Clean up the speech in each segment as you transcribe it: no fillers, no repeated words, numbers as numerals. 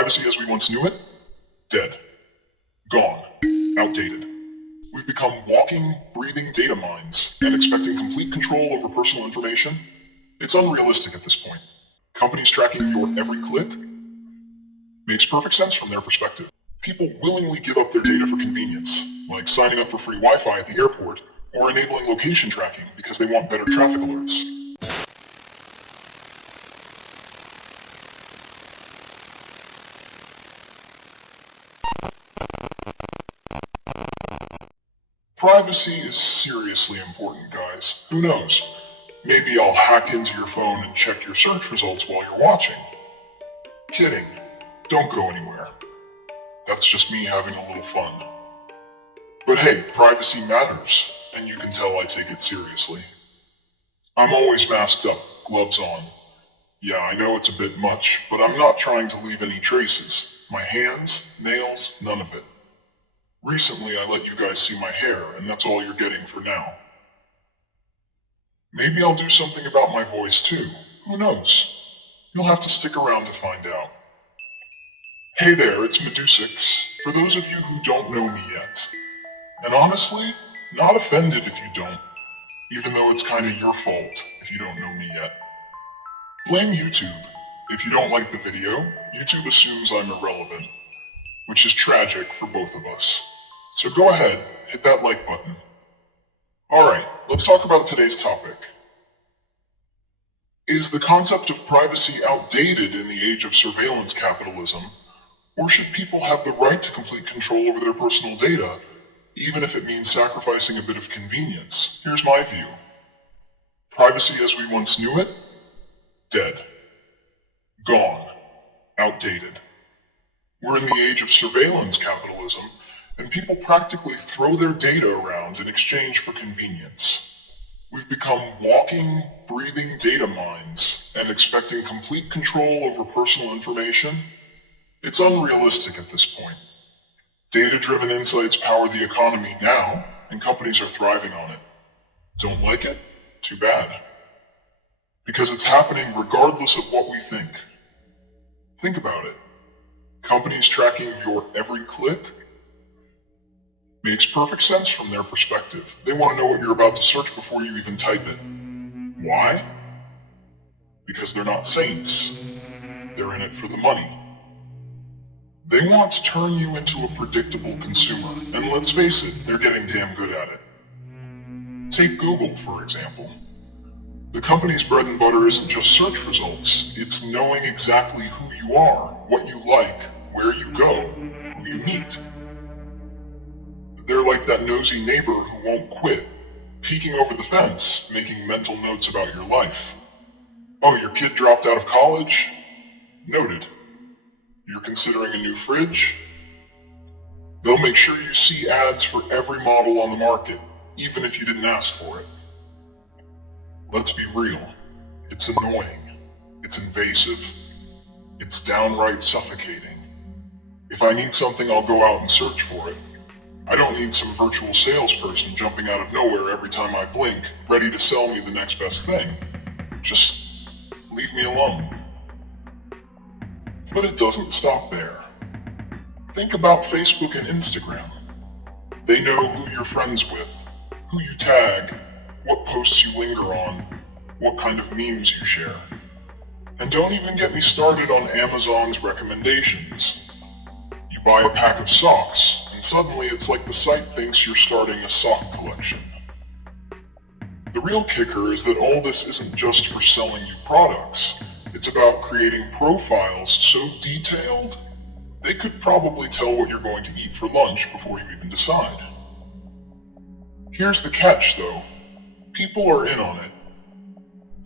Privacy as we once knew it? Dead. Gone. Outdated. We've become walking, breathing data mines, and expecting complete control over personal information? It's unrealistic at this point. Companies tracking your every click? Makes perfect sense from their perspective. People willingly give up their data for convenience, like signing up for free Wi-Fi at the airport, or enabling location tracking because they want better traffic alerts. Privacy is seriously important, guys. Who knows? Maybe I'll hack into your phone and check your search results while you're watching. Kidding. Don't go anywhere. That's just me having a little fun. But hey, privacy matters, and you can tell I take it seriously. I'm always masked up, gloves on. Yeah, I know it's a bit much, but I'm not trying to leave any traces. My hands, nails, none of it. Recently, I let you guys see my hair, and that's all you're getting for now. Maybe I'll do something about my voice too. Who knows? You'll have to stick around to find out. Hey there, it's Medusux, for those of you who don't know me yet. And honestly, not offended if you don't, even though it's kinda your fault if you don't know me yet. Blame YouTube. If you don't like the video, YouTube assumes I'm irrelevant, which is tragic for both of us. So go ahead, hit that like button. Alright, let's talk about today's topic. Is the concept of privacy outdated in the age of surveillance capitalism, or should people have the right to complete control over their personal data, even if it means sacrificing a bit of convenience? Here's my view. Privacy as we once knew it? Dead. Gone. Outdated. We're in the age of surveillance capitalism, and people practically throw their data around in exchange for convenience. We've become walking, breathing data mines, and expecting complete control over personal information? It's unrealistic at this point. Data-driven insights power the economy now, and companies are thriving on it. Don't like it? Too bad. Because it's happening regardless of what we think. Think about it. Companies tracking your every click? Makes perfect sense from their perspective. They want to know what you're about to search before you even type it. Why? Because they're not saints. They're in it for the money. They want to turn you into a predictable consumer, and let's face it, they're getting damn good at it. Take Google, for example. The company's bread and butter isn't just search results, it's knowing exactly who you are, what you like, where you go, who you meet. They're like that nosy neighbor who won't quit, peeking over the fence, making mental notes about your life. Oh, your kid dropped out of college? Noted. You're considering a new fridge? They'll make sure you see ads for every model on the market, even if you didn't ask for it. Let's be real. It's annoying. It's invasive. It's downright suffocating. If I need something, I'll go out and search for it. I don't need some virtual salesperson jumping out of nowhere every time I blink, ready to sell me the next best thing. Just leave me alone. But it doesn't stop there. Think about Facebook and Instagram. They know who you're friends with, who you tag, what posts you linger on, what kind of memes you share. And don't even get me started on Amazon's recommendations. You buy a pack of socks, and suddenly it's like the site thinks you're starting a sock collection. The real kicker is that all this isn't just for selling you products. It's about creating profiles so detailed, they could probably tell what you're going to eat for lunch before you even decide. Here's the catch, though. People are in on it.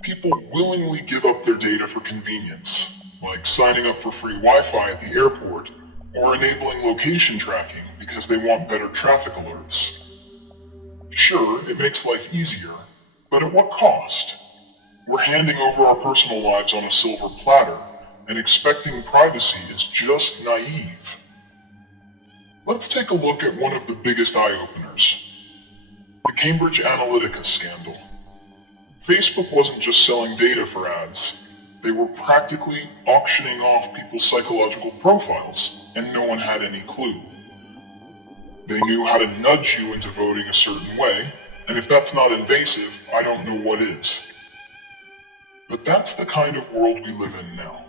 People willingly give up their data for convenience, like signing up for free Wi-Fi at the airport, or enabling location tracking because they want better traffic alerts. Sure, it makes life easier, but at what cost? We're handing over our personal lives on a silver platter, and expecting privacy is just naive. Let's take a look at one of the biggest eye-openers. The Cambridge Analytica scandal. Facebook wasn't just selling data for ads. They were practically auctioning off people's psychological profiles, and no one had any clue. They knew how to nudge you into voting a certain way, and if that's not invasive, I don't know what is. But that's the kind of world we live in now.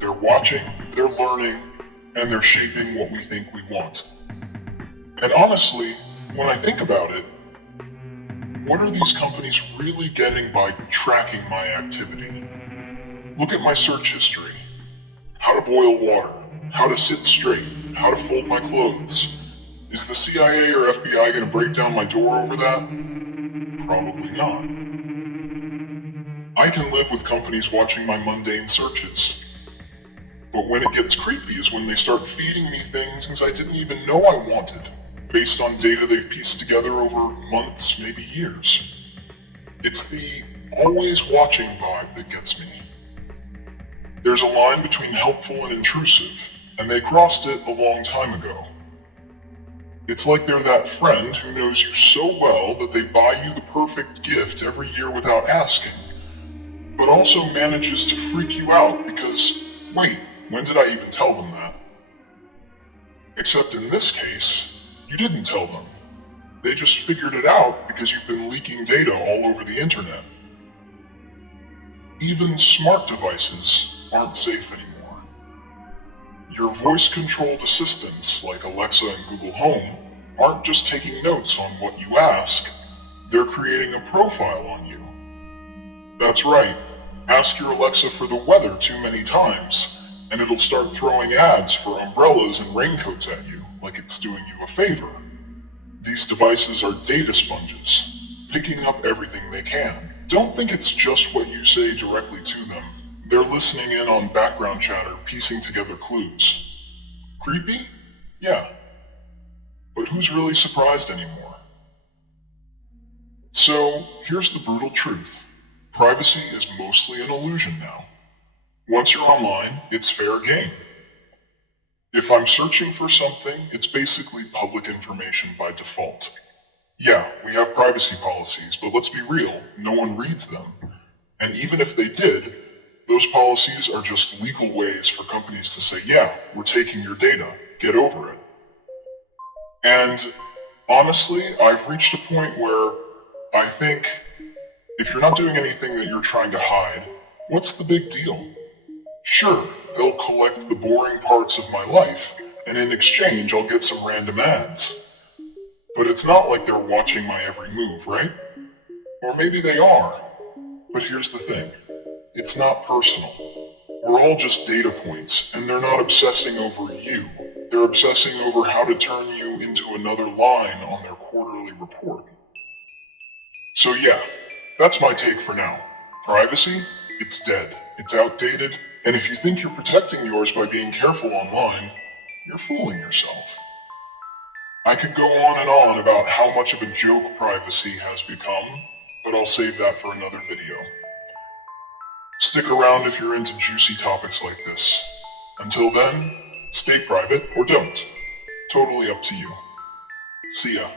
They're watching, they're learning, and they're shaping what we think we want. And honestly, when I think about it, what are these companies really getting by tracking my activity? Look at my search history. How to boil water, how to sit straight, how to fold my clothes. Is the CIA or FBI going to break down my door over that? Probably not. I can live with companies watching my mundane searches. But when it gets creepy is when they start feeding me things I didn't even know I wanted, based on data they've pieced together over months, maybe years. It's the always watching vibe that gets me. There's a line between helpful and intrusive, and they crossed it a long time ago. It's like they're that friend who knows you so well that they buy you the perfect gift every year without asking, but also manages to freak you out because, wait, when did I even tell them that? Except in this case, you didn't tell them. They just figured it out because you've been leaking data all over the internet. Even smart devices aren't safe anymore. Your voice-controlled assistants like Alexa and Google Home aren't just taking notes on what you ask, they're creating a profile on you. That's right, ask your Alexa for the weather too many times, and it'll start throwing ads for umbrellas and raincoats at you, like it's doing you a favor. These devices are data sponges, picking up everything they can. Don't think it's just what you say directly to them. They're listening in on background chatter, piecing together clues. Creepy? Yeah. But who's really surprised anymore? So, here's the brutal truth. Privacy is mostly an illusion now. Once you're online, it's fair game. If I'm searching for something, it's basically public information by default. Yeah, we have privacy policies, but let's be real, no one reads them. And even if they did, those policies are just legal ways for companies to say, yeah, we're taking your data, get over it. And honestly, I've reached a point where I think if you're not doing anything that you're trying to hide, what's the big deal? Sure, they'll collect the boring parts of my life, and in exchange I'll get some random ads. But it's not like they're watching my every move, right? Or maybe they are. But here's the thing. It's not personal. We're all just data points, and they're not obsessing over you. They're obsessing over how to turn you into another line on their quarterly report. So yeah, that's my take for now. Privacy? It's dead. It's outdated. And if you think you're protecting yours by being careful online, you're fooling yourself. I could go on and on about how much of a joke privacy has become, but I'll save that for another video. Stick around if you're into juicy topics like this. Until then, stay private or don't. Totally up to you. See ya.